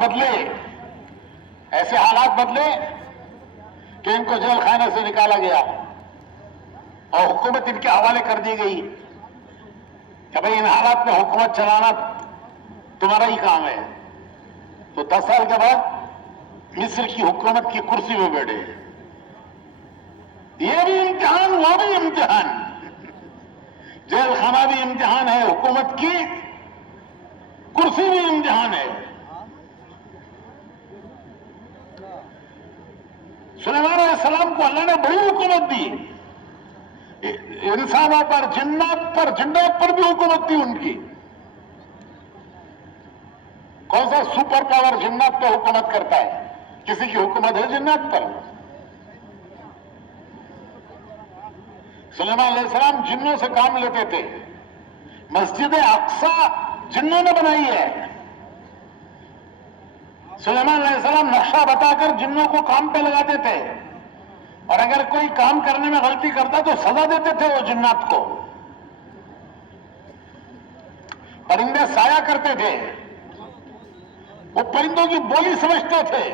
बदले, ऐसे हालात बदले कि इनको जेल खाने से निकाला गया और हुकूमत इनके हवाले कर दी गई कि भाई इन हालात में हुकूमत चलाना तुम्हारा ही काम है। तो 10 साल के बाद मिस्र की हुकूमत की कुर्सी में बैठे। ये भी इम्तिहान, वो भी इम्तिहान, जेल खाना भी इम्तिहान है, हुकूमत की कुर्सी भी इम्तिहान है। सुलेमान अलैहिस्सलाम को अल्लाह ने बड़ी हुकूमत दी, इंसानों पर, जिन्नात पर भी हुकूमत थी उनकी। कौन सा सुपर पावर जिन्नात पर हुकूमत करता है? किसी की हुकूमत है जिन्नात पर? सुलेमान अलैहिस्सलाम जिन्नों से काम लेते थे। मस्जिद अक्सा जिन्नों ने बनाई है। सुलेमान अलैहिस्सलाम नक्शा बताकर जिन्नों को काम पे लगाते थे और अगर कोई काम करने में गलती करता तो सजा देते थे वो जिन्नात को। परिंदे साया करते थे, वो परिंदों की बोली समझते थे।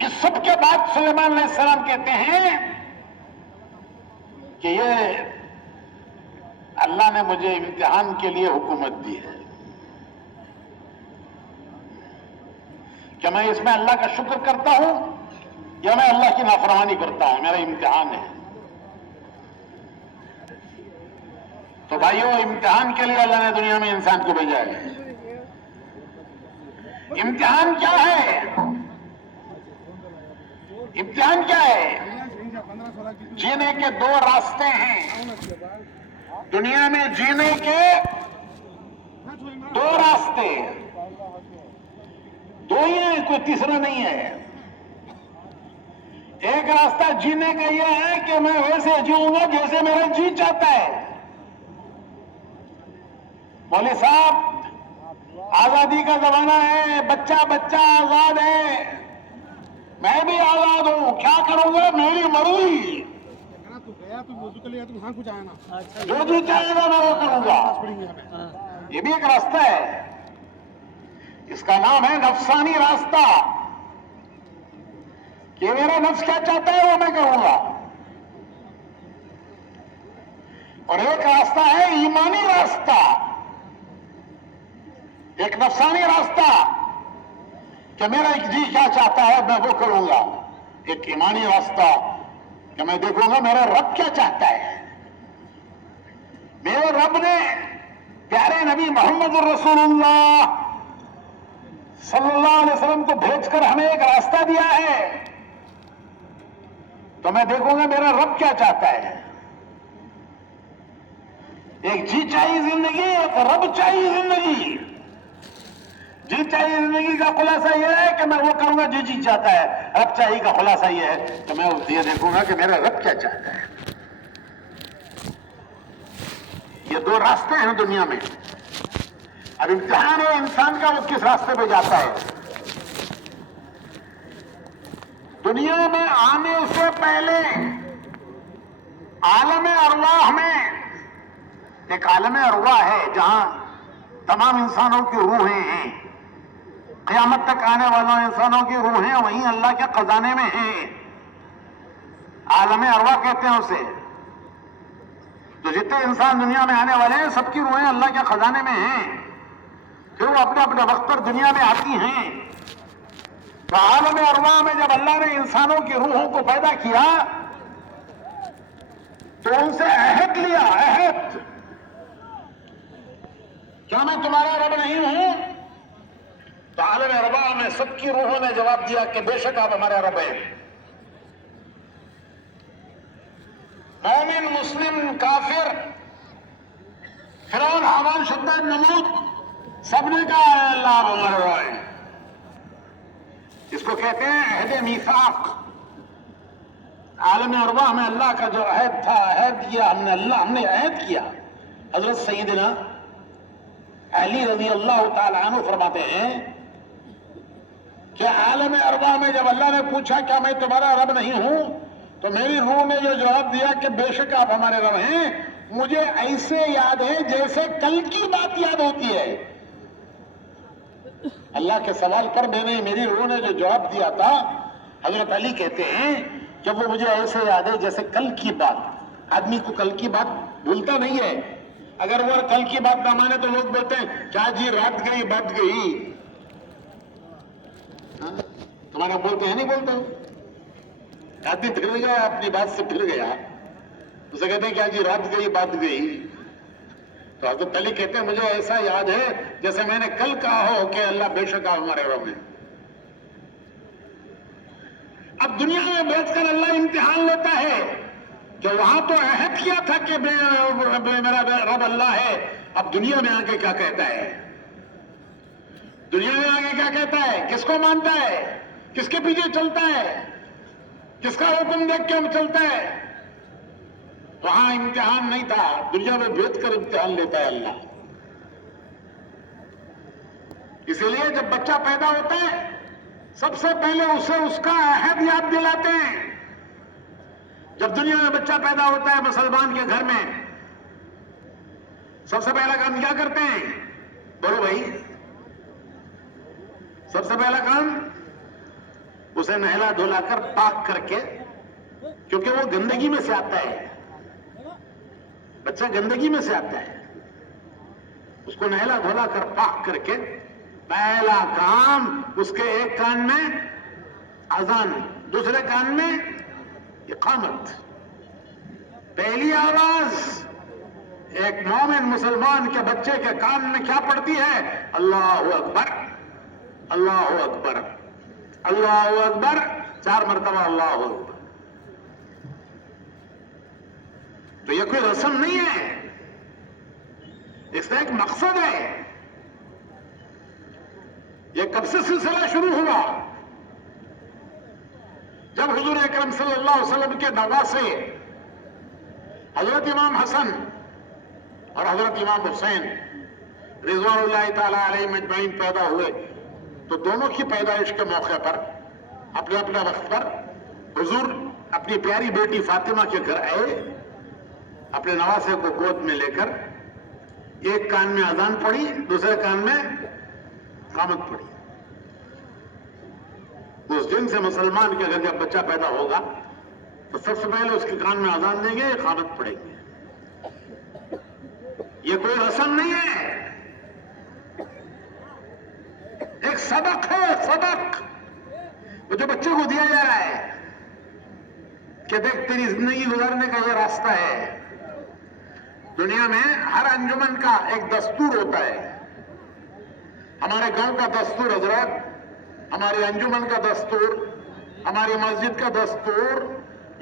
इस सब के बाद सुलेमान अलैहिस्सलाम कहते हैं कि ये अल्लाह ने मुझे इम्तिहान के लिए हुकूमत दी है, क्या मैं इसमें अल्लाह का शुक्र करता हूं या मैं अल्लाह की नाफरमानी करता हूं? मेरा इम्तिहान है। तो भाइयों, इम्तिहान के लिए अल्लाह ने दुनिया में इंसान को भेजा है। इम्तिहान क्या है? इम्तिहान क्या है? जीने के 2 रास्ते हैं दुनिया में। जीने के 2 रास्ते, 2 ही है, कोई तीसरा नहीं है। एक रास्ता जीने का यह है कि मैं वैसे जीऊंगा जैसे मेरा जी चाहता है। मौलवी साहब, आजादी का जमाना है, बच्चा बच्चा आजाद है, मैं भी आजाद हूं, क्या करूंगा? मेरी मर्जी, जो जी चाहेगा मैं वो करूंगा। ये भी एक रास्ता है, इसका नाम है नफ्सानी रास्ता, कि मेरा नफ्स क्या चाहता है वो मैं करूंगा। और एक रास्ता है ईमानी रास्ता, एक नफ्सानी रास्ता कि मेरा एक जी क्या चाहता है मैं वो करूंगा। एक ईमानी रास्ता कि मैं देखूंगा मेरा रब क्या चाहता है। मेरे रब ने प्यारे नबी मोहम्मद रसूलुल्लाह सल्लल्लाहु अलैहि वसल्लम को भेजकर हमें एक रास्ता दिया है, तो मैं देखूंगा मेरा रब क्या चाहता है। एक जी चाहिए जिंदगी, एक रब चाहिए जिंदगी। जी चाहिए जिंदगी का खुलासा यह है कि मैं वो करूंगा जो जी चाहता है। रब चाहिए का खुलासा यह है कि मैं ये देखूंगा कि मेरा रब क्या चाहता है। ये 2 रास्ते हैं दुनिया में। अब इम्तिहान है इंसान का, वो किस रास्ते पे जाता है। दुनिया में आने से पहले आलम अरवाह में, एक आलम अरवाह है जहां तमाम इंसानों की रूहें हैं, क़यामत तक आने वालों इंसानों की रूहें वहीं अल्लाह के खजाने में हैं। आलम अरवाह कहते हैं उसे। तो जितने इंसान दुनिया में आने वाले हैं सबकी रूहें अल्लाह के खजाने में हैं। फिर वो अपने अपने वक्त पर दुनिया में आती हैं। तो आलम अरवाह में जब अल्लाह ने इंसानों की रूहों को पैदा किया तो उनसे अहद लिया। अहद, क्या मैं तुम्हारा रब नहीं हूं? तो आलम अरवाह में सबकी रूहों ने जवाब दिया कि बेशक आप हमारे रब हैं। मोमिन, मुस्लिम, काफिर, फिरौन, हामान, शद्दाद, नमरूद, सबने कहा है अल्लाह हमारा रब है। इसको कहते हैं अहद मीसाक। आलम अरवाह में अल्लाह का जो अहद था, अहद किया हमने अहद किया। हजरत सैयदना अली रज़ी अल्लाह ताला अन्हु फरमाते हैं कि आलम अरवाह में जब अल्लाह ने पूछा क्या मैं तुम्हारा रब नहीं हूं, तो मेरी रूह ने जो जवाब दिया कि बेशक आप हमारे रब हैं, मुझे ऐसे याद है जैसे कल की बात याद होती है। अल्लाह के सवाल पर मैंने मेरी रूह ने जो जवाब दिया था, हजरत अली कहते हैं कि वो मुझे ऐसे याद है जैसे कल की बात। आदमी को कल की बात भूलता नहीं है। अगर वो कल की बात ना माने तो लोग बोलते हैं क्या जी रात गई बात गई। तुम्हारा बोलते हैं नहीं बोलते? आदमी फिर गया, अपनी बात से फिर गया, उसे कहते हैं क्या जी रात गई बात गई। तो हज़रत अली कहते हैं मुझे ऐसा याद है जैसे मैंने कल कहा हो कि अल्लाह बेशक हमारे रब है। अब दुनिया में बैठकर अल्लाह इम्तिहान लेता है कि वहां तो अहद किया था कि मेरा रब अल्लाह है। अब दुनिया में आके क्या कहता है? दुनिया में आगे क्या कहता है? किसको मानता है? किसके पीछे चलता है? किसका हुक्म देख के चलता है? वहां इम्तिहान नहीं था, दुनिया में भेज कर इम्तिहान लेता है अल्लाह। इसलिए जब बच्चा पैदा होता है सबसे पहले उसे उसका अहद याद दिलाते हैं। जब दुनिया में बच्चा पैदा होता है मुसलमान के घर में, सबसे पहला काम क्या करते हैं? बोलो भाई, सबसे पहला काम उसे नहला धुलाकर पाक करके, क्योंकि वो गंदगी में से आता है, बच्चा गंदगी में से आता है, उसको नहला धुला कर पाक करके पहला काम उसके एक कान में अजान, दूसरे कान में इकामत। पहली आवाज एक मोमिन मुसलमान के बच्चे के कान में क्या पड़ती है? अल्लाहु अकबर, अल्लाहु अकबर, अल्लाहु अकबर, 4 मरतबा अल्लाहु अकबर। तो यह कोई रस्म नहीं है, इसका एक मकसद है। यह कब से सिलसिला शुरू हुआ? जब हुजूर अकरम सल्लल्लाहु अलैहि वसल्लम के नवासे हजरत इमाम हसन और हजरत इमाम हुसैन रिज़वानुल्लाह ताला अलैहिम अजमईन पैदा हुए, तो दोनों की पैदाइश के मौके पर अपने अपने वक्त पर हुजूर अपनी प्यारी बेटी फातिमा के घर आए, अपने नवासे को गोद में लेकर एक कान में अजान पढ़ी, दूसरे कान में इकामत पढ़ी। उस दिन से मुसलमान के घर जब बच्चा पैदा होगा तो सबसे पहले उसके कान में अजान देंगे, इकामत पढ़ेंगे। ये कोई रस्म नहीं है, एक सबक है, सबक वो जो बच्चे को दिया जा रहा है कि देख तेरी जिंदगी गुजारने का ये रास्ता है। दुनिया में हर अंजुमन का एक दस्तूर होता है। हमारे गांव का दस्तूर हजरत, हमारी अंजुमन का दस्तूर, हमारी मस्जिद का दस्तूर,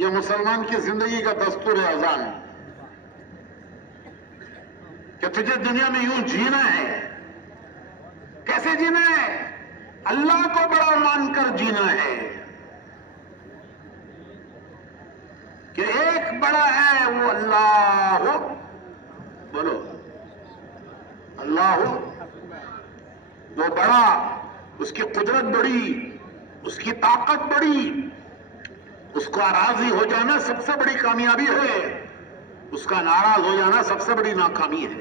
यह मुसलमान की जिंदगी का दस्तूर है अजान। कि तुझे दुनिया में यूं जीना है। कैसे जीना है? अल्लाह को बड़ा मानकर जीना है कि एक बड़ा है, वो अल्लाह हो। बोलो अल्लाह हो, वो बड़ा, उसकी कुदरत बड़ी, उसकी ताकत बड़ी। उसको राजी हो जाना सबसे बड़ी कामयाबी है, उसका नाराज हो जाना सबसे बड़ी नाकामी है।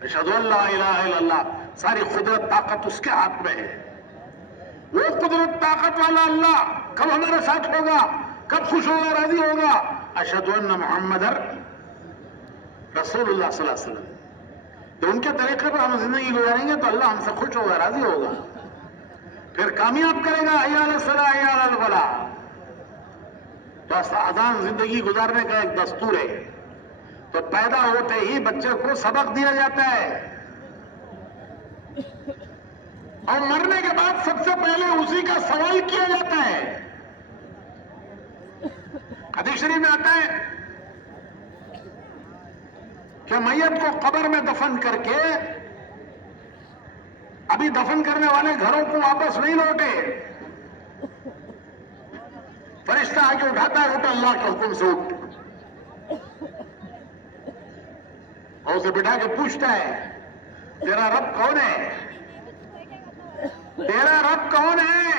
अशहदु अल्ला इलाहा इल्लल्लाह, सारी कुदरत ताकत उसके हाथ में है। वो कुदरत ताकत वाला अल्लाह कब हमारे साथ होगा, कब खुश होगा, राजी होगा? अशहदु अन्ना मुहम्मदर रसूलुल्लाह सल्लल्लाहु अलैहि वसल्लम। तो उनके तरीके पर हम जिंदगी गुजारेंगे तो अल्लाह हमसे खुश होगा, राजी होगा, फिर कामयाब करेगा। अय्याल सला अय्याल फला। तो आसान जिंदगी गुजारने का एक दस्तूर है। तो पैदा होते ही बच्चे को सबक दिया जाता है और मरने के बाद सबसे पहले उसी का सवाल किया जाता है। हदीस शरीफ में आता है कि मैयत को कब्र में दफन करके अभी दफन करने वाले घरों को वापस नहीं लौटे, फरिश्ता आके उठाता है, उठ अल्लाह के हुक्म से उठ, और उसे बिठा के पूछता है तेरा रब कौन है? तेरा रब कौन है?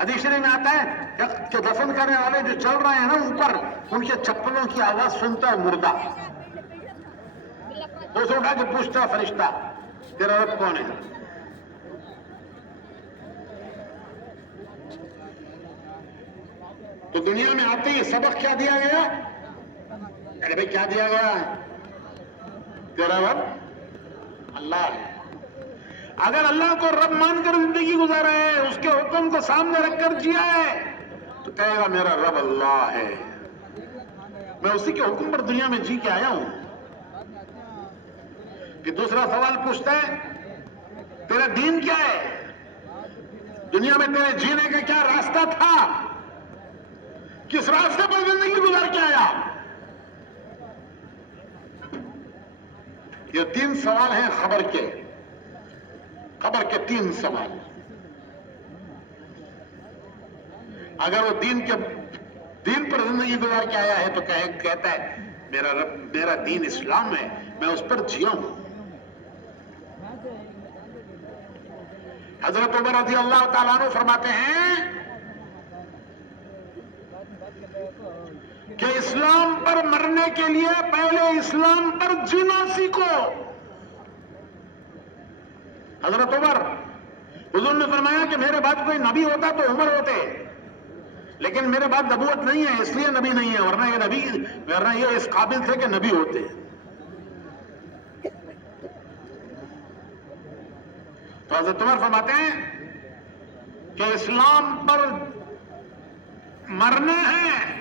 हदीस शरीफ में आता है कि दफन करने वाले जो चल रहे हैं ना ऊपर, उनके चप्पलों की आवाज सुनता है मुर्दा, वो से उठा के पूछता फरिश्ता तेरा रब कौन है? तो दुनिया में आते ही सबक क्या दिया गया? अरे भाई क्या दिया गया? तेरा रब अल्लाह है। अगर अल्लाह को रब मानकर जिंदगी गुजारा है, उसके हुक्म को सामने रखकर जिया है, तो कहेगा मेरा रब अल्लाह है, मैं उसी के हुक्म पर दुनिया में जी के आया हूं। फिर दूसरा सवाल पूछता है तेरा दीन क्या है? दुनिया में तेरे जीने का क्या रास्ता था? किस रास्ते पर जिंदगी गुजार के आया? ये 3 सवाल हैं खबर के 3 सवाल। अगर वो दीन पर जिंदगी गुजार के आया है तो कहता है मेरा रब, मेरा दीन इस्लाम है, मैं उस पर जिया हूं। हजरत उमर रज़ी अल्लाह ताला अन्हु फरमाते हैं कि इस्लाम पर मरने के लिए पहले इस्लाम पर जीना सीखो। हजरत उमर, हुजूर ने फरमाया कि मेरे बाद कोई नबी होता तो उमर होते, लेकिन मेरे बाद नबूवत नहीं है इसलिए नबी नहीं है, वरना ये इस काबिल थे कि नबी होते। तो हजरत उमर फरमाते हैं कि इस्लाम पर मरने हैं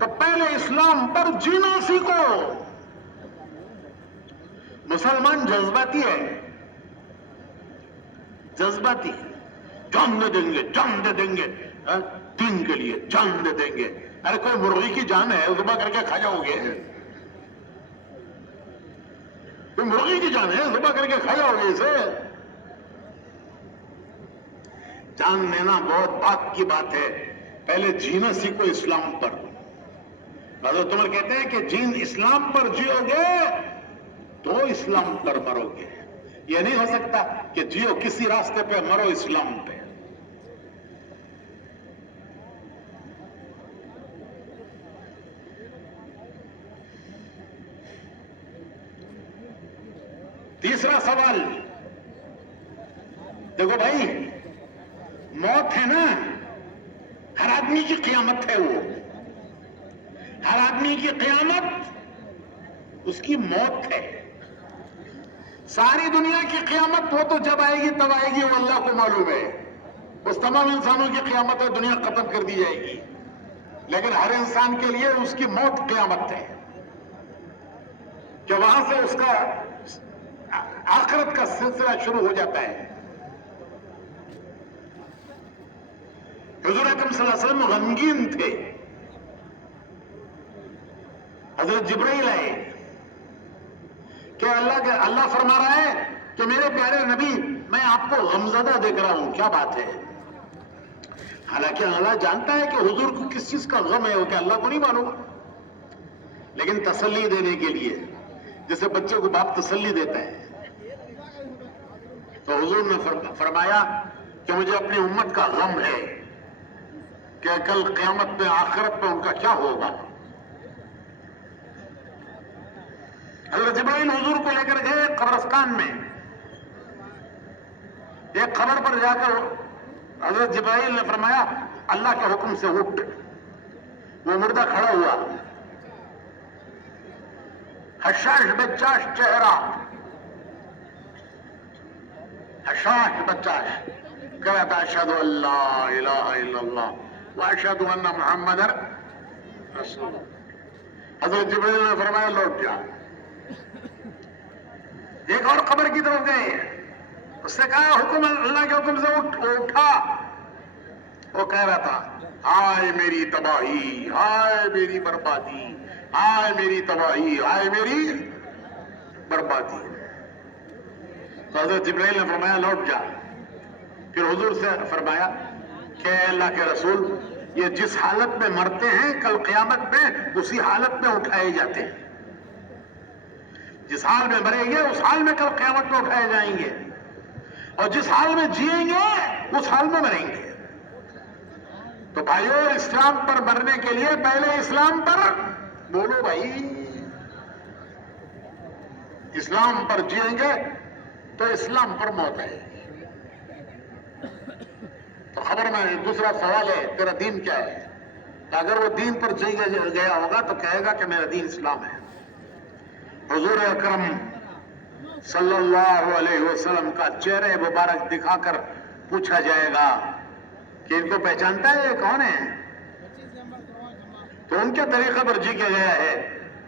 तो पहले इस्लाम पर जीना सीखो। मुसलमान जज्बाती है, जज्बाती, जान दे देंगे, जान दे देंगे, दीन के लिए जान दे देंगे। अरे कोई मुर्गी की जान है, जुबा करके खा जाओगे? कोई मुर्गी की जान है, जुबा करके खा जाओगे इसे? जान लेना बहुत बात की बात है, पहले जीना सीखो इस्लाम पर। हज़रत उमर कहते हैं कि जीन इस्लाम पर जियोगे तो इस्लाम पर मरोगे। यह नहीं हो सकता कि जियो किसी रास्ते पे, मरो इस्लाम पे। तीसरा सवाल, देखो भाई, मौत है ना, हर आदमी की क़यामत है। वो हर आदमी की क़यामत उसकी मौत है। सारी दुनिया की क़यामत वो तो जब आएगी तब आएगी, वो अल्लाह को मालूम है। उस तमाम इंसानों की क़यामत है, दुनिया खत्म कर दी जाएगी, लेकिन हर इंसान के लिए उसकी मौत क़यामत है कि वहां से उसका आखिरत का सिलसिला शुरू हो जाता है। हुजूर अकरम सल्लल्लाहु अलैहि वसल्लम गमगीन थे। हजरत जिब्राइल आए कि अल्लाह फरमा रहा है कि मेरे प्यारे नबी, मैं आपको गमज़दा देख रहा हूं, क्या बात है? हालांकि अल्लाह जानता है कि हुजूर को किस चीज का गम है, वो क्या अल्लाह को नहीं मालूम, लेकिन तसल्ली देने के लिए, जैसे बच्चे को बाप तसल्ली देता है। तो हुजूर ने फरमाया कि मुझे अपनी उम्मत का गम है कि कल क़यामत में, आखिरत में उनका क्या होगा। हज़रत जिब्राइल हुजूर को लेकर गए कब्रिस्तान में। एक खबर पर जाकर हज़रत जिब्राइल ने फरमाया अल्लाह के हुक्म से उठ। वो मुर्दा खड़ा हुआ, हशाश बच्चाश चेहरा, हशाश बच्चाश, कह रहा था अशहदु अल्ला इलाहा इल्लल्लाह व अशहदु अन्ना मुहम्मदर रसूल। हज़रत जिब्राइल ने फरमाया लौट जा। एक और कब्र की तरफ गए, उससे कहा हुक्म, अल्लाह के हुक्म से उठ। वो उठा, वो कह रहा था हाय मेरी तबाही, हाय मेरी बर्बादी, हाय मेरी तबाही, हाय मेरी बर्बादी। तो हज़रत जिब्राइल ने फरमाया लौट जा। फिर हुजूर से फरमाया कि अल्लाह के रसूल, ये जिस हालत में मरते हैं कल क़यामत में, उसी हालत में उठाए जाते हैं। जिस हाल में मरेंगे उस हाल में कल क़यामत में उठाए जाएंगे, और जिस हाल में जिएंगे उस हाल में मरेंगे। तो भाइयों, इस्लाम पर मरने के लिए पहले इस्लाम पर बोलो भाई। इस्लाम पर जिएंगे तो इस्लाम पर मौत है। तो खबर में दूसरा सवाल है, तेरा दीन क्या है? तो अगर वो दीन पर गया होगा तो कहेगा कि मेरा दीन इस्लाम है। हुजूर अकरम सल्लल्लाहु अलैहि वसल्लम का चेहरे मुबारक दिखाकर पूछा जाएगा कि इनको पहचानता है, ये कौन है? तो उनके तरीके पर जी के गया है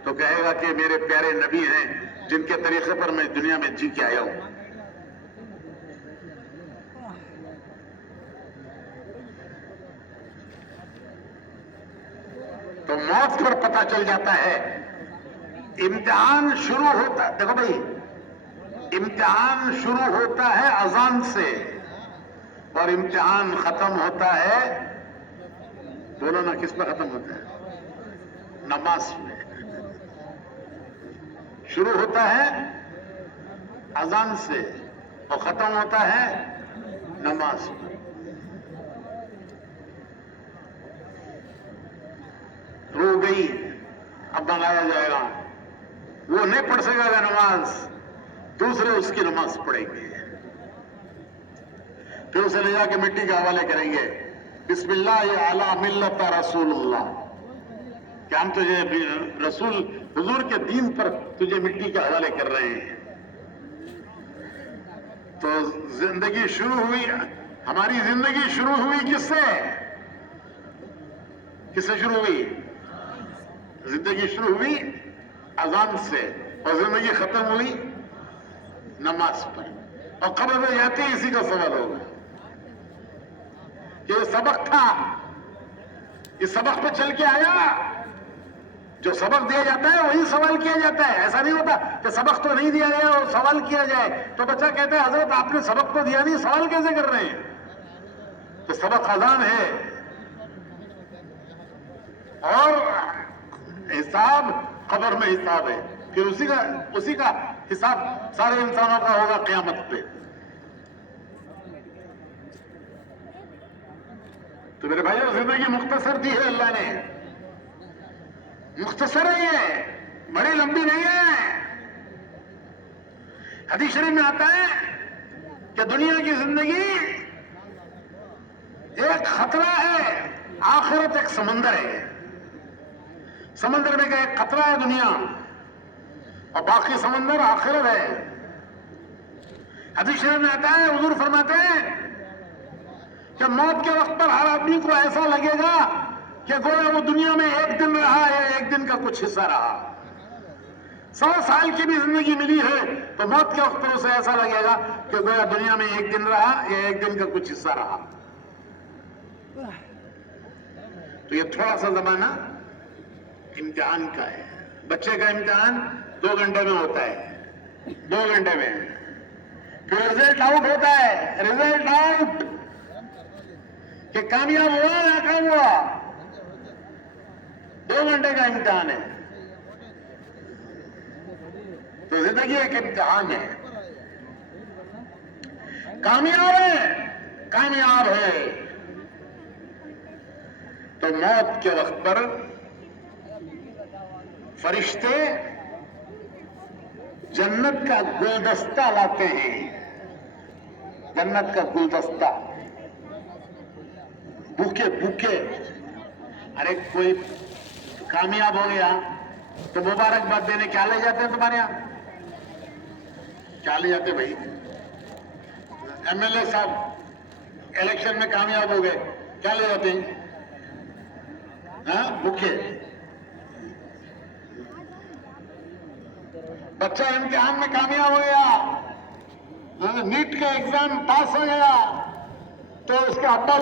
तो कहेगा कि मेरे प्यारे नबी हैं, जिनके तरीके पर मैं दुनिया में जी के आया हूं। तो मौत पर पता चल जाता है। इम्तिहान शुरू होता, देखो भाई, इम्तिहान शुरू होता है अजान से और इम्तिहान खत्म होता है, बोलो ना, किस पर खत्म होता है? नमाज में। शुरू होता है अजान से और खत्म होता है नमाज में। रो गई, अब मंगाया जाएगा, वो नहीं पढ़ सकेगा नमाज, दूसरे उसकी नमाज पढ़ेंगे, फिर उसे ले जाके मिट्टी के हवाले करेंगे। बिस्मिल्लाह अला मिल्लत रसूलुल्लाह, कि हम तुझे रसूल हुजूर के दीन पर तुझे मिट्टी के हवाले कर रहे हैं। तो जिंदगी शुरू हुई, हमारी जिंदगी शुरू हुई किससे? किससे शुरू हुई? जिंदगी शुरू हुई अजान से और जिंदगी खत्म हुई नमाज पर। और कब्र में जाते ही इसी का सवाल होगा कि ये सबक था, इस सबक पे चल के आया। जो सबक दिया जाता है वही सवाल किया जाता है। ऐसा नहीं होता कि सबक तो नहीं दिया गया और सवाल किया जाए। तो बच्चा कहता है हजरत आपने सबक तो दिया नहीं, सवाल कैसे कर रहे हैं? तो सबक अजान है और हिसाब कब्र में हिसाब है। फिर उसी का हिसाब सारे इंसानों का होगा क़यामत पे। तो मेरे भाइयों, जिंदगी मुख्तसर दी है अल्लाह ने, मुख्तसर है ये, बड़ी लंबी नहीं है। हदीस शरीफ में आता है कि दुनिया की जिंदगी एक खतरा है, आखिरत एक समंदर है। समंदर में का एक खतरा है दुनिया और बाकी समंदर आखिरत है। हदीस शरीफ में आता है, हुजूर फरमाते हैं कि मौत के वक्त पर हर आदमी को ऐसा लगेगा कि गोया वो दुनिया में एक दिन रहा या एक दिन का कुछ हिस्सा रहा। 100 साल की भी जिंदगी मिली है तो मौत के वक्त पर उसे ऐसा लगेगा कि गोया दुनिया में एक दिन रहा या एक दिन का कुछ हिस्सा रहा। तो ये थोड़ा सा जमाना इम्तिहान का है। बच्चे का इम्तिहान 2 घंटे में होता है, 2 घंटे में। फिर रिजल्ट आउट होता है, रिजल्ट आउट कि कामयाब हुआ नाकाम हुआ। 2 घंटे का इम्तिहान है। तो जिंदगी एक इम्तिहान है। कामयाब है, कामयाब है तो मौत के वक्त पर फरिश्ते जन्नत का गुलदस्ता लाते हैं। जन्नत का गुलदस्ता, बुके बुके। अरे कोई कामयाब हो गया तो मुबारकबाद देने क्या ले जाते हैं तुम्हारे यहां? क्या ले जाते भाई? एमएलए साहब इलेक्शन में कामयाब हो गए, क्या ले जाते हैं? हाँ, बुके। बच्चा इम्तिहान में कामयाब हो गया, नीट का एग्जाम पास हो गया तो उसके अब्बा